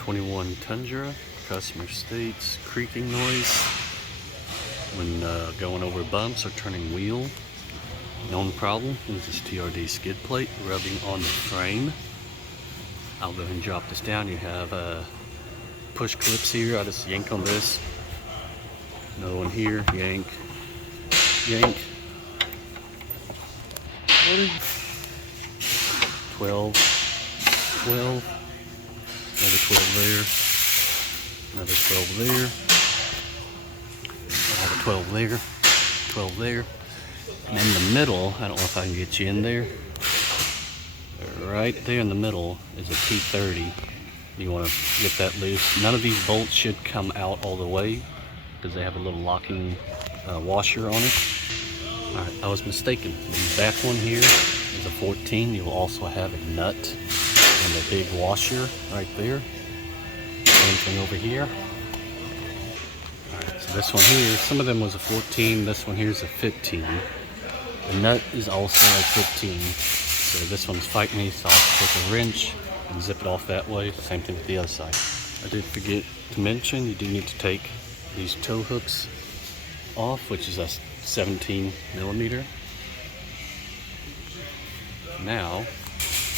2021 Tundra. Customer states creaking noise when going over bumps or turning wheel. Known problem is this TRD skid plate rubbing on the frame. I'll go ahead and drop this down. You have push clips here. I just yank on this. Another one here. Yank. Yank. 12. 12. Another 12 there. Another 12 there. Another 12 there. 12 there. And in the middle, I don't know if I can get you in there. Right there in the middle is a T30. You want to get that loose. None of these bolts should come out all the way because they have a little locking washer on it. Alright, I was mistaken. The back one here is a 14. You'll also have a nut and a big washer right there. Same thing over here. Alright, so this one here, some of them was a 14. This one here is a 15. The nut is also a 15. So this one's fighting me, so I'll take a wrench and zip it off that way. Same thing with the other side. I did forget to mention, you do need to take these tow hooks off, which is a 17 millimeter. Now,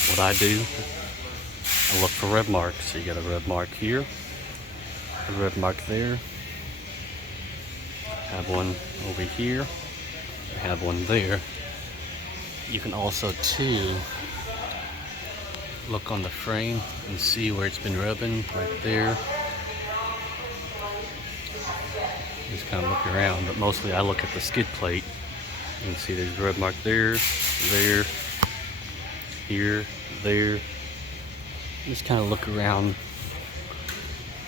what I do, I look for red marks. So you got a red mark here, a red mark there, have one over here, have one there. You can also too look on the frame and see where it's been rubbing right there. Just kind of look around, but mostly I look at the skid plate. You can see there's a red mark there, there, here, there. Just kind of look around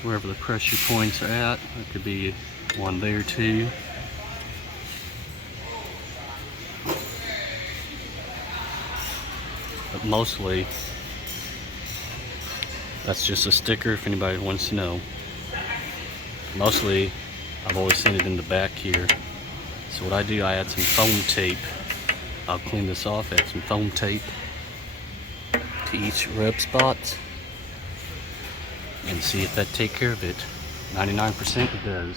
wherever the pressure points are at. There could be one there too. But mostly, that's just a sticker if anybody wants to know. Mostly, I've always seen it in the back here. So what I do, I add some foam tape. I'll clean this off, add some foam tape to each rub spot and see if that takes care of it. 99% it does.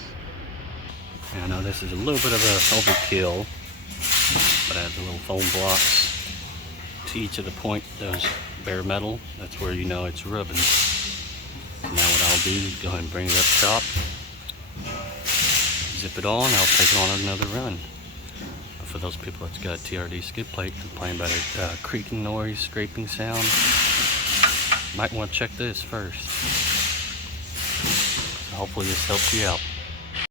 And I know this is a little bit of a overkill, but I add the little foam blocks to each of the point, those bare metal. That's where you know it's rubbing. Now what I'll do is go ahead and bring it up top, zip it on, I'll take it on another run. But for those people that's got a TRD skid plate complaining about a creaking noise, scraping sound, might want to check this first. So hopefully this helps you out.